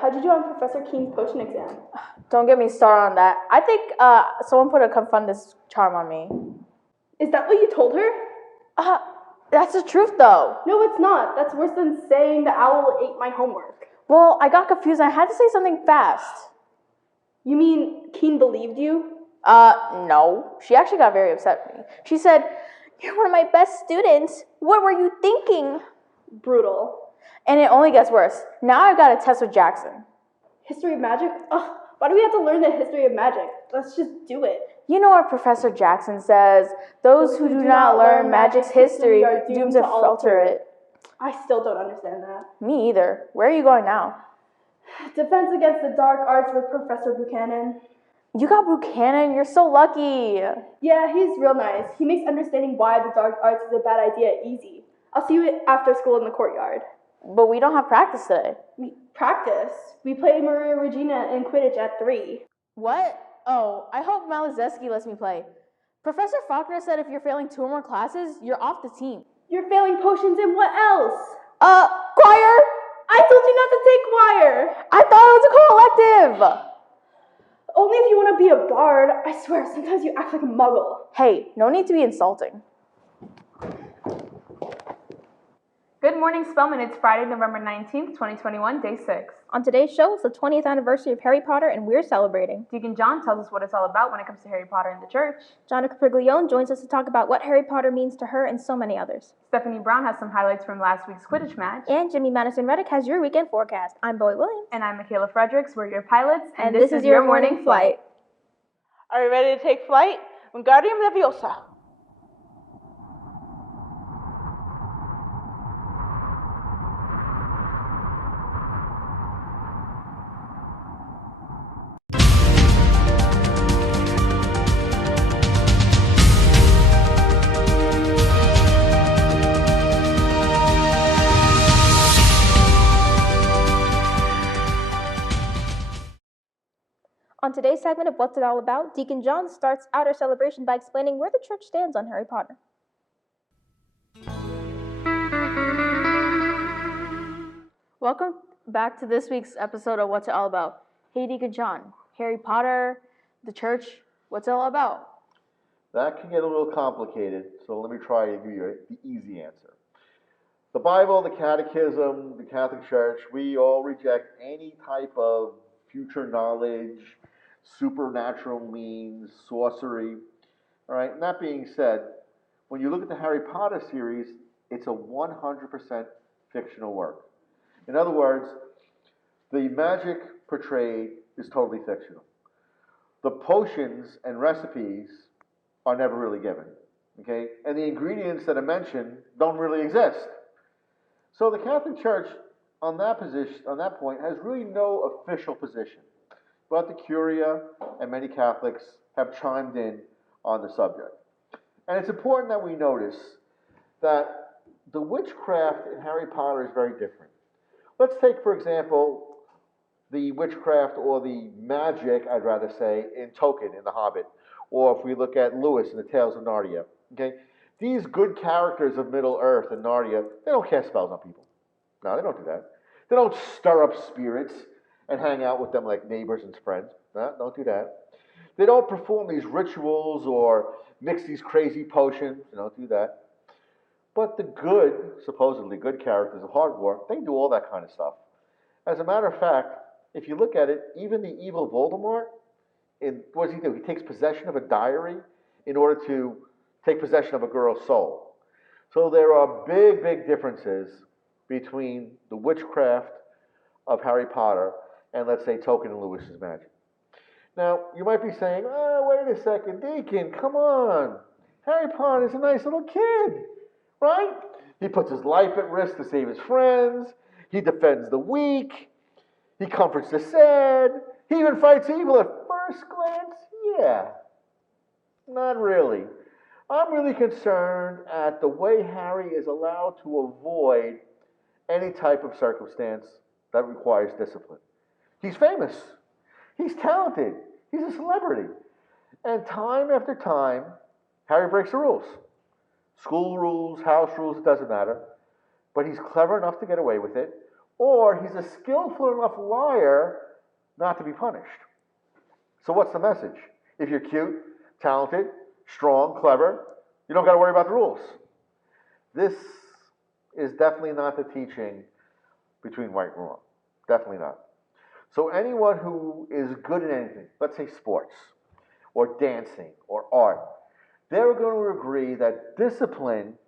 how'd you do on Professor Keene's potion exam? Don't get me started on that. I think someone put a confund this charm on me. Is that what you told her? That's the truth, though. No, it's not. That's worse than saying the owl ate my homework. Well, I got confused and I had to say something fast. You mean Keene believed you? No. She actually got very upset with me. She said, "You're one of my best students. What were you thinking?" Brutal. And it only gets worse. Now I've got a test with Jackson. History of magic? Ugh, why do we have to learn the history of magic? Let's just do it. You know what Professor Jackson says? Those who do not learn magic's history are doomed to falter it. I still don't understand that. Me either. Where are you going now? Defense against the dark arts with Professor Buchanan. You got Buchanan? You're so lucky. Yeah, he's real nice. He makes understanding why the dark arts is a bad idea easy. I'll see you after school in the courtyard. But we don't have practice today. Practice? We play Maria Regina in Quidditch at 3. What? Oh, I hope Malizeski lets me play. Professor Faulkner said if you're failing 2 or more classes, you're off the team. You're failing potions and what else? Choir? I told you not to take choir. I thought it was a co-elective. Only if you want to be a bard. I swear, sometimes you act like a muggle. Hey, no need to be insulting. Good morning, Spellman. It's Friday, November 19th, 2021, day 6. On today's show, it's the 20th anniversary of Harry Potter, and we're celebrating. Deacon John tells us what it's all about when it comes to Harry Potter in the church. Gianna Capriglione joins us to talk about what Harry Potter means to her and so many others. Stephanie Brown has some highlights from last week's Quidditch match. And Jayme-Madison Reddick has your weekend forecast. I'm Bowie Williams. And I'm Makayla Fredericks. We're your pilots. And this is your morning flight. Are you ready to take flight? Wingardium Leviosa. On today's segment of What's It All About, Deacon John starts out our celebration by explaining where the church stands on Harry Potter. Welcome back to this week's episode of What's It All About. Hey, Deacon John, Harry Potter, the church, what's it all about? That can get a little complicated, so let me try to give you the easy answer. The Bible, the Catechism, the Catholic Church, we all reject any type of future knowledge, supernatural means, sorcery. All right, and that being said, when you look at the Harry Potter series, it's a 100% fictional work. In other words, the magic portrayed is totally fictional. The potions and recipes are never really given, okay? And the ingredients that are mentioned don't really exist. So the Catholic Church, on that point, has really no official position. But the Curia and many Catholics have chimed in on the subject. And it's important that we notice that the witchcraft in Harry Potter is very different. Let's take, for example, the witchcraft or the magic, I'd rather say, in Tolkien in The Hobbit. Or if we look at Lewis in the Tales of Narnia. Okay? These good characters of Middle-earth and Narnia, they don't cast spells on people. No, they don't do that. They don't stir up spirits and hang out with them like neighbors and friends. No, don't do that. They don't perform these rituals or mix these crazy potions. They don't do that. But the good, supposedly good characters of Hogwarts, they do all that kind of stuff. As a matter of fact, if you look at it, even the evil Voldemort, what does he do? He takes possession of a diary in order to take possession of a girl's soul. So there are big, big differences between the witchcraft of Harry Potter and, let's say, Tolkien and Lewis's magic. Now, you might be saying, wait a second, Deacon, come on. Harry Potter's a nice little kid, right? He puts his life at risk to save his friends. He defends the weak. He comforts the sad. He even fights evil at first glance. Yeah, not really. I'm really concerned at the way Harry is allowed to avoid any type of circumstance that requires discipline. He's famous. He's talented. He's a celebrity. And time after time, Harry breaks the rules. School rules, house rules, it doesn't matter. But he's clever enough to get away with it. or he's a skillful enough liar not to be punished. So what's the message? If you're cute, talented, strong, clever, you don't got to worry about the rules. This is definitely not the teaching between right and wrong. Definitely not. So anyone who is good at anything, let's say sports, or dancing, or art, they're going to agree that discipline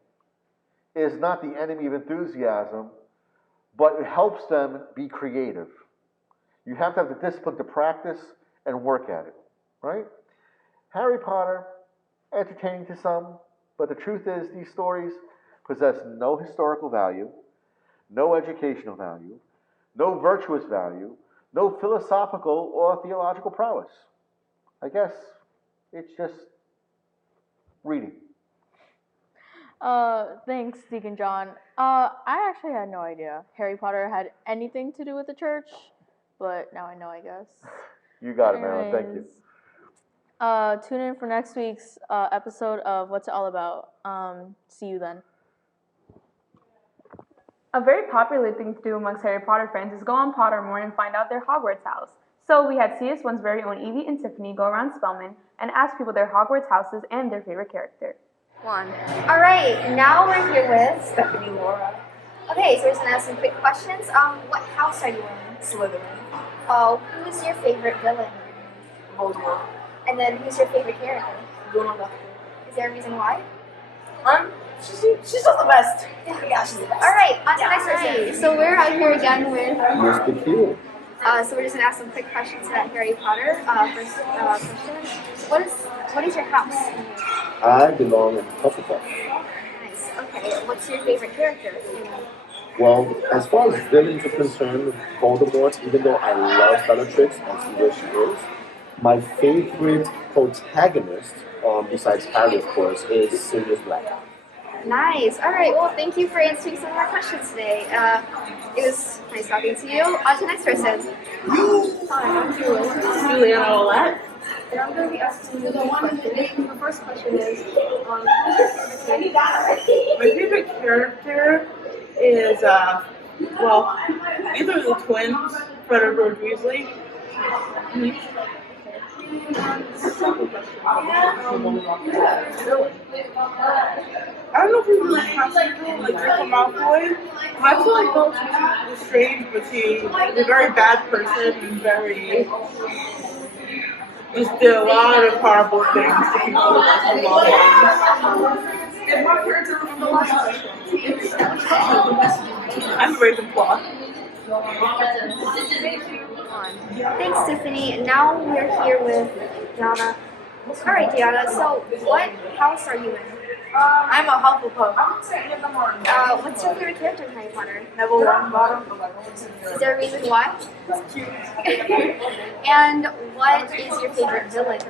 is not the enemy of enthusiasm, but it helps them be creative. You have to have the discipline to practice and work at it, right? Harry Potter, entertaining to some, but the truth is these stories possess no historical value, no educational value, no virtuous value, no philosophical or theological prowess. I guess it's just reading. Thanks, Deacon John. I actually had no idea Harry Potter had anything to do with the church, but now I know, I guess. You got it, Marilyn. Thank you. Tune in for next week's episode of What's It All About. See you then. A very popular thing to do amongst Harry Potter fans is go on Pottermore and find out their Hogwarts house. So we had CS1's very own Evie and Tiffany go around Spellman and ask people their Hogwarts houses and their favorite character. Alright, now we're here with Stephanie Laura. Okay, so we're just gonna ask some quick questions. What house are you in? Slytherin. Who's your favorite villain? Voldemort. And then who's your favorite character? Luna. Is there a reason why? She's just the best. Yeah, she's the best. Alright, on to the next person. So we're out here again with Mr. Q. so we're just gonna ask some quick questions about Harry Potter. First question. What is your house? I belong in Hufflepuff. Nice. Okay. What's your favorite character? Well, as far as villains are concerned, Voldemort, even though I love Bellatrix as evil she is, my favorite protagonist, besides Harry of course, is Sirius Black. Nice. All right. Well, thank you for answering some of our questions today. It was nice talking to you. On to the next person. Hi, I'm Juliana Olette. And I'm going to be asking you questions. The first question is, who's your favorite character? My favorite character is, well, either of the twins, Fred or George Weasley. Second question. I don't know if he really has to do like Draco Malfoy. I feel like Bellatrix is strange, but he's a very bad person and very just did a lot of horrible things to people who like the long ones. And what character from the last question? I'm Ravenclaw. Thanks, Tiffany. Now we're here with Gianna. All right, Gianna. So, what house are you in? I'm a Hufflepuff. I would say any of them are. What's your favorite character in Harry Potter? Neville Longbottom. Is there a reason why? It's cute. And what is your favorite villain?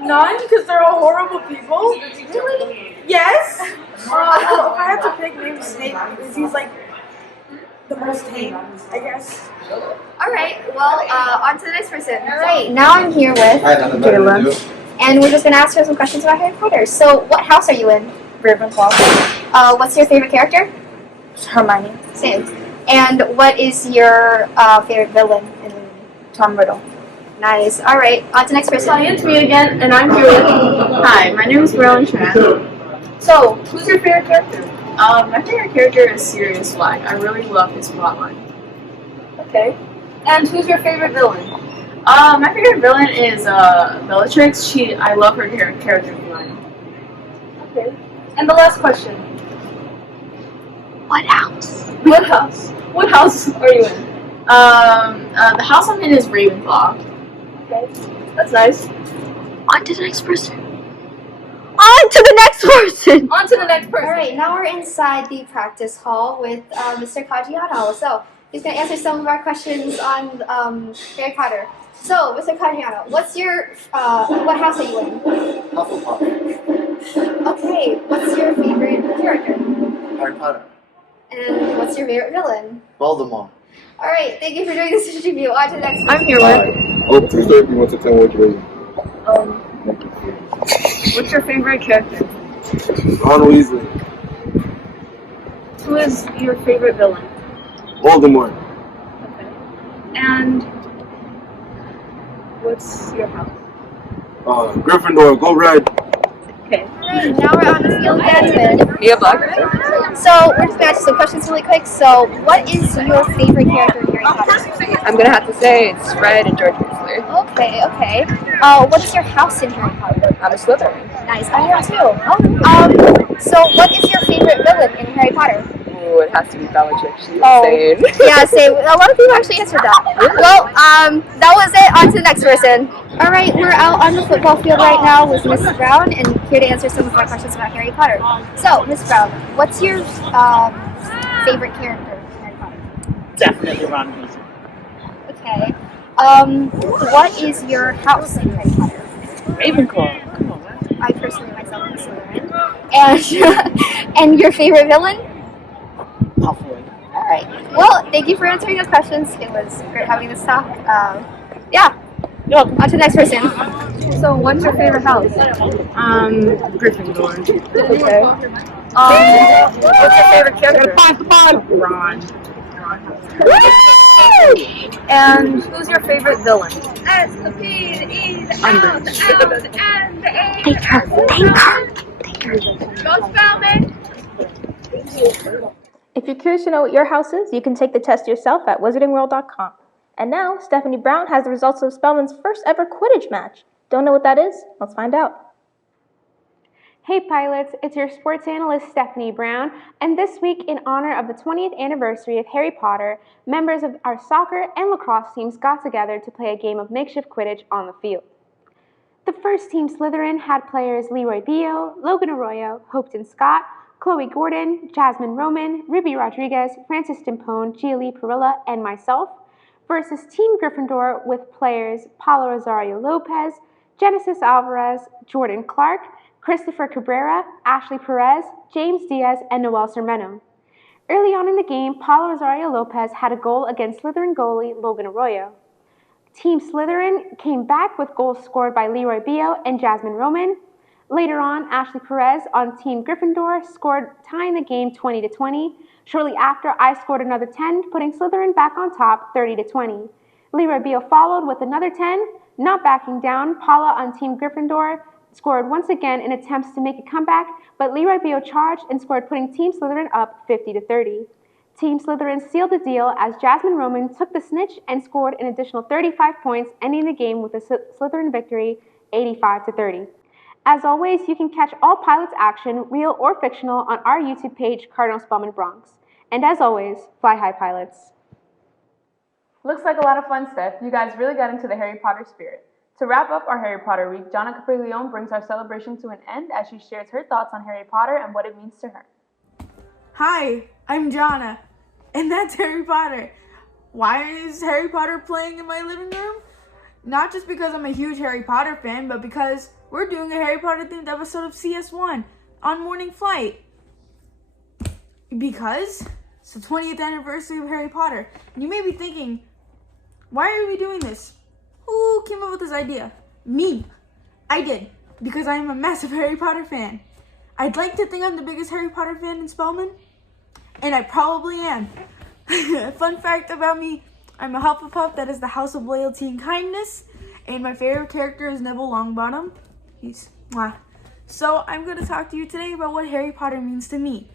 None, because they're all horrible people. Really? Yes. Well, if I had to pick, maybe Snape, because he's like the most tame, I guess. All right. Well, on to the next person. All right. Now I'm here with Kayla. and we're just gonna ask her some questions about Harry Potter. So, what house are you in? Ravenclaw. What's your favorite character? Hermione. Same. And what is your favorite villain in the movie? Tom Riddle. Nice. All right. On to the next person. Hi, it's me again, and I'm here with. Hi, my name is Rowan Tran. So, who's your favorite character? My favorite character is Sirius Black. I really love his plotline. Okay. And who's your favorite villain? My favorite villain is Bellatrix. I love her character design. Okay. And the last question. What house? What house? What house are you in? The house I'm in is Ravenclaw. Okay. That's nice. On to the next person. On to the next person. All right. Now we're inside the practice hall with Mr. Caggiano. So he's gonna answer some of our questions on Harry Potter. So, Mr. Caggiano, what's your what house are you in? Hufflepuff. Okay. What's your favorite character? Harry Potter. And what's your favorite villain? Voldemort. All right. Thank you for doing this interview. On to the next person. I'm here with. Oh, Tuesday, if you want to tell what you're reading. What's your favorite character? Ron Weasley. Who is your favorite villain? Voldemort. And what's your house? Gryffindor, go red. Okay. Alright, now we're on the field with You have luck? So we're just gonna ask you some questions really quick. So what is your favorite character in Harry Potter? I'm gonna have to say it's Fred and George Weasley. Okay. What is your house in Harry Potter? I'm a Slytherin. Nice, I am too. So what is your favorite villain in Harry Potter? Ooh, it has to be Bellatrix. She's insane. Yeah, same. A lot of people actually answered that. Well, that was it. On to the next person. All right, we're out on the football field right now with Miss Brown and here to answer some of our questions about Harry Potter. So, Miss Brown, what's your favorite character in Harry Potter? Definitely Ron Weasley. Okay. What is your house in Harry Potter? Ravenclaw. Come on, man. I personally myself am Slytherin. And and your favorite villain? Malfoy. All right. Well, thank you for answering those questions. It was great having this talk. Yeah. On to the next person. So, what's your favorite house? Gryffindor. Okay. What's your favorite character? Ron. And who's your favorite villain? Go Spellman! If you're curious to know what your house is, you can take the test yourself at wizardingworld.com. And now, Stephanie Brown has the results of Spellman's first ever Quidditch match. Don't know what that is? Let's find out. Hey pilots, it's your sports analyst Stephanie Brown, and this week in honor of the 20th anniversary of Harry Potter, members of our soccer and lacrosse teams got together to play a game of makeshift Quidditch on the field. The first team, Slytherin, had players Leroy Beale, Logan Arroyo, Hopeton Scott, Chloe Gordon, Jasmine Roman, Ruby Rodriguez, Francis Dimpone, Gialie Perilla, and myself, versus Team Gryffindor with players Paulo Rosario Lopez, Genesis Alvarez, Jordan Clark, Christopher Cabrera, Ashley Perez, James Diaz, and Noel Sermeno. Early on in the game, Paulo Rosario Lopez had a goal against Slytherin goalie Logan Arroyo. Team Slytherin came back with goals scored by Leroy Beale and Jasmine Roman. Later on, Ashley Perez on Team Gryffindor scored, tying the game 20-20. Shortly after, I scored another 10, putting Slytherin back on top 30-20. Leroy Beale followed with another 10. Not backing down, Paula on Team Gryffindor scored once again in attempts to make a comeback, but Leroy Beale charged and scored, putting Team Slytherin up 50-30. Team Slytherin sealed the deal as Jasmine Roman took the snitch and scored an additional 35 points, ending the game with a Slytherin victory 85-30. As always, you can catch all pilots' action, real or fictional, on our YouTube page, Cardinal Spellman Bronx. And as always, fly high, pilots. Looks like a lot of fun stuff. You guys really got into the Harry Potter spirit. To wrap up our Harry Potter week, Gianna Capriglione brings our celebration to an end as she shares her thoughts on Harry Potter and what it means to her. Hi, I'm Gianna, and that's Harry Potter. Why is Harry Potter playing in my living room? Not just because I'm a huge Harry Potter fan, but because we're doing a Harry Potter themed episode of CS1 on Morning Flight. Because it's the 20th anniversary of Harry Potter. And you may be thinking, why are we doing this? Who came up with this idea? Me. I did, because I am a massive Harry Potter fan. I'd like to think I'm the biggest Harry Potter fan in Spellman, and I probably am. Fun fact about me, I'm a Hufflepuff that is the House of Loyalty and Kindness, and my favorite character is Neville Longbottom. He's mwah. So I'm going to talk to you today about what Harry Potter means to me.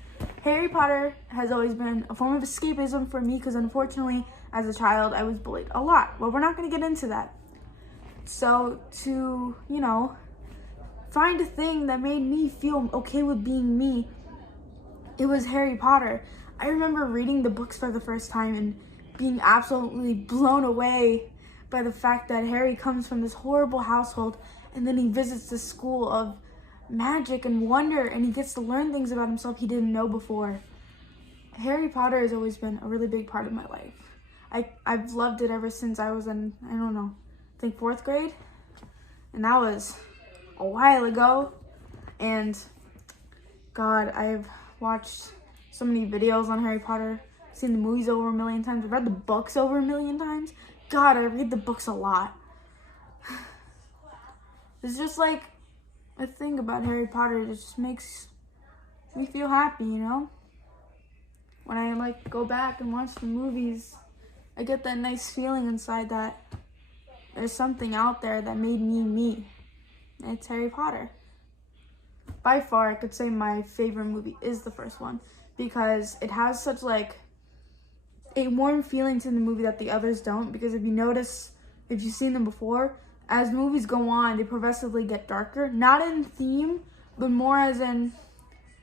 Harry Potter has always been a form of escapism for me because unfortunately, as a child, I was bullied a lot. Well, we're not going to get into that. So to, find a thing that made me feel okay with being me, it was Harry Potter. I remember reading the books for the first time and being absolutely blown away by the fact that Harry comes from this horrible household and then he visits the school of magic and wonder and he gets to learn things about himself he didn't know before. Harry Potter has always been a really big part of my life. I've loved it ever since I was in, I think 4th grade. And that was a while ago. And God, I've watched so many videos on Harry Potter, seen the movies over a million times, I've read the books over a million times. God, I read the books a lot. It's just like a thing about Harry Potter that just makes me feel happy, when I like go back and watch the movies, I get that nice feeling inside that there's something out there that made me me. And it's Harry Potter. By far, I could say my favorite movie is the first one because it has such like a warm feeling to the movie that the others don't. Because if you notice, if you've seen them before, as movies go on, they progressively get darker. Not in theme, but more as in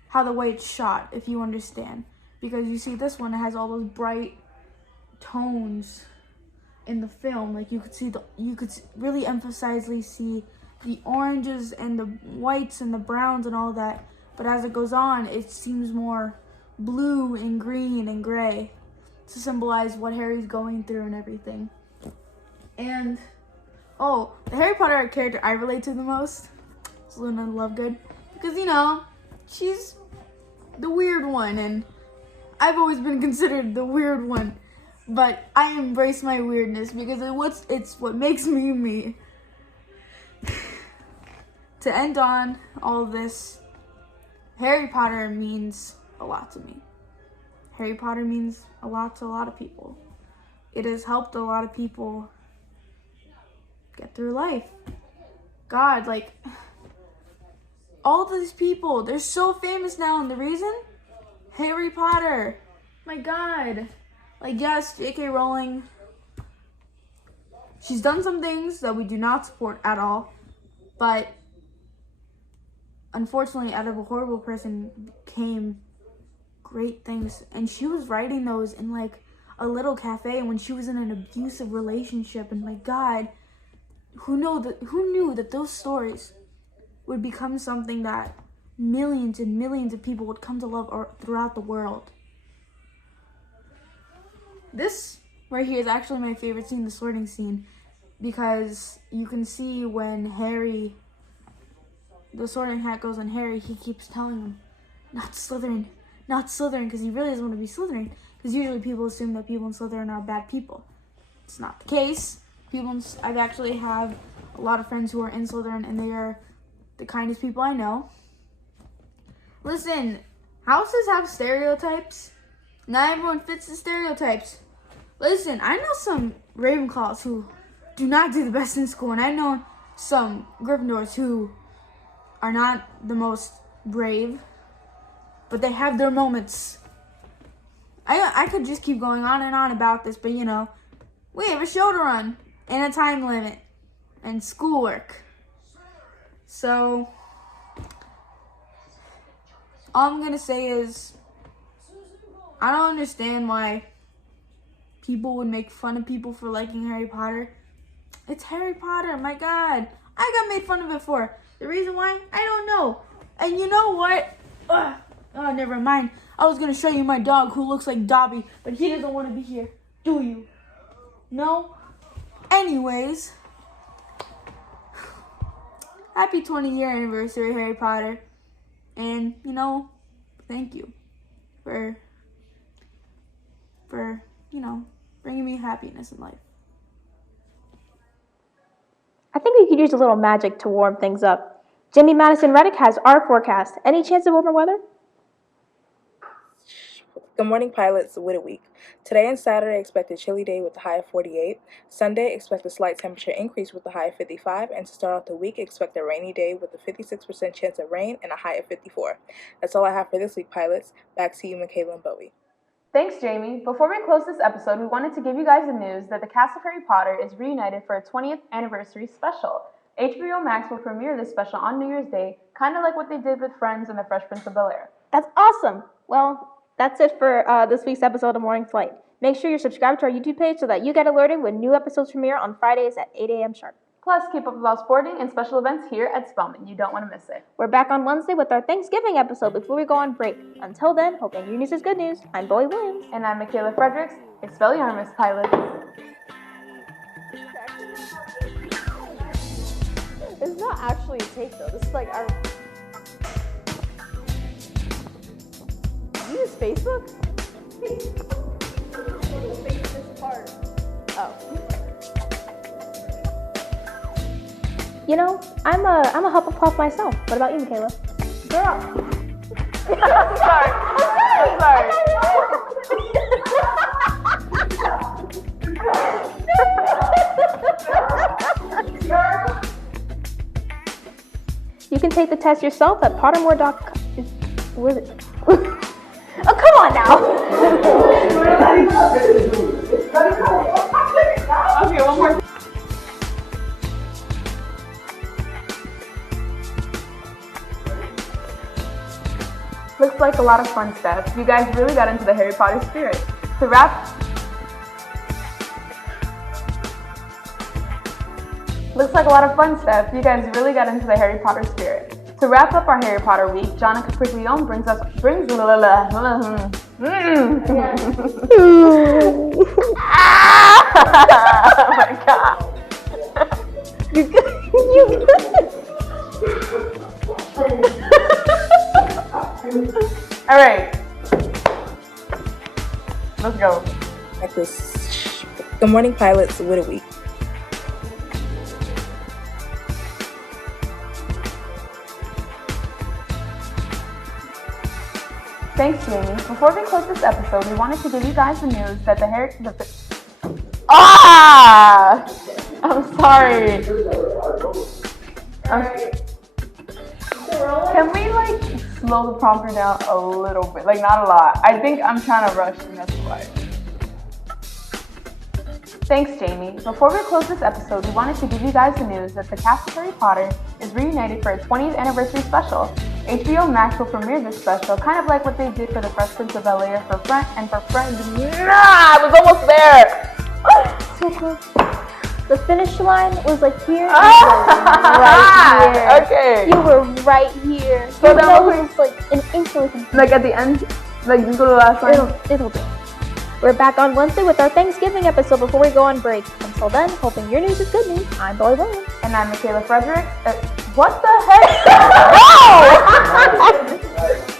how the way it's shot, if you understand. Because you see this one, it has all those bright tones in the film. Like you could really emphasizely see the oranges and the whites and the browns and all that. But as it goes on, it seems more blue and green and gray to symbolize what Harry's going through and everything. And the Harry Potter character I relate to the most is Luna Lovegood, because she's the weird one, and I've always been considered the weird one, but I embrace my weirdness because it's what makes me me. To end on all of this, Harry Potter means a lot to me. Harry Potter means a lot to a lot of people. It has helped a lot of people get through life. God, like, all these people, they're so famous now, and the reason? Harry Potter. My God. Like, yes, J.K. Rowling, she's done some things that we do not support at all, but unfortunately, out of a horrible person came great things. And she was writing those in like a little cafe when she was in an abusive relationship. And my God, who knew that those stories would become something that millions and millions of people would come to love throughout the world. This right here is actually my favorite scene, the sorting scene, because you can see when Harry, the sorting hat goes on Harry, he keeps telling him, not Slytherin, because he really doesn't want to be Slytherin, because usually people assume that people in Slytherin are bad people. It's not the case. I actually have a lot of friends who are in Slytherin, and they are the kindest people I know. Listen, houses have stereotypes. Not everyone fits the stereotypes. Listen, I know some Ravenclaws who do not do the best in school, and I know some Gryffindors who are not the most brave, but they have their moments. I could just keep going on and on about this, but we have a show to run and a time limit and schoolwork. So all I'm gonna say is I don't understand why people would make fun of people for liking Harry Potter. It's Harry Potter, my God. I got made fun of it for. The reason why? I don't know. And you know what? Oh, never mind. I was going to show you my dog who looks like Dobby, but he doesn't want to be here. Do you? No? Anyways. Happy 20-year anniversary, Harry Potter. And, thank you for bringing me happiness in life. I think we could use a little magic to warm things up. Jayme-Madison Reddick has our forecast. Any chance of warmer weather? Good morning, pilots. With a week. Today and Saturday, expect a chilly day with a high of 48. Sunday, expect a slight temperature increase with a high of 55. And to start off the week, expect a rainy day with a 56% chance of rain and a high of 54. That's all I have for this week, pilots. Back to you, Makayla and Bowie. Thanks, Jamie. Before we close this episode, we wanted to give you guys the news that the cast of Harry Potter is reunited for a 20th anniversary special. HBO Max will premiere this special on New Year's Day, kind of like what they did with Friends and The Fresh Prince of Bel-Air. That's awesome. Well, that's it for this week's episode of Morning Flight. Make sure you're subscribed to our YouTube page so that you get alerted when new episodes premiere on Fridays at 8 a.m. sharp. Plus, keep up with all sporting and special events here at Spellman. You don't want to miss it. We're back on Wednesday with our Thanksgiving episode before we go on break. Until then, hoping your news is good news. I'm Bowie Williams. And I'm Makayla Fredericks. Expelliarmus, pilots. It's not actually a take, though. This is like our... You use Facebook? Face this part. Oh. I'm a Hufflepuff myself. What about you, Makayla? Girl. I'm sorry. You can take the test yourself at pottermore.com. Where is it? Oh, come on now. Okay, one more. Looks like a lot of fun stuff. You guys really got into the Harry Potter spirit. To wrap Looks like a lot of fun stuff. You guys really got into the Harry Potter spirit. To wrap up our Harry Potter week, Gianna Capriglione brings oh my god. You good? You good? Alright. Let's go. Like this. Good morning, pilots. What a week. Thanks, Jayme. Before we close this episode, we wanted to give you guys the news that I'm sorry. Can we slow the prompter down a little bit? Not a lot. I think I'm trying to rush and that's why. Thanks, Jayme. Before we close this episode, we wanted to give you guys the news that the cast of Harry Potter is reunited for a 20th anniversary special. HBO Max will premiere this special, kind of like what they did for The Fresh Prince of Bel-Air for Friends. I was almost there! So close. The finish line was here. Okay. You were right here. So Your that nose was an inch away from at the end? You go to the last line? It'll do. We're back on Wednesday with our Thanksgiving episode before we go on break. Until then, hoping your news is good news. I'm Bowie Williams. And I'm Makayla Frederick. What the heck? No!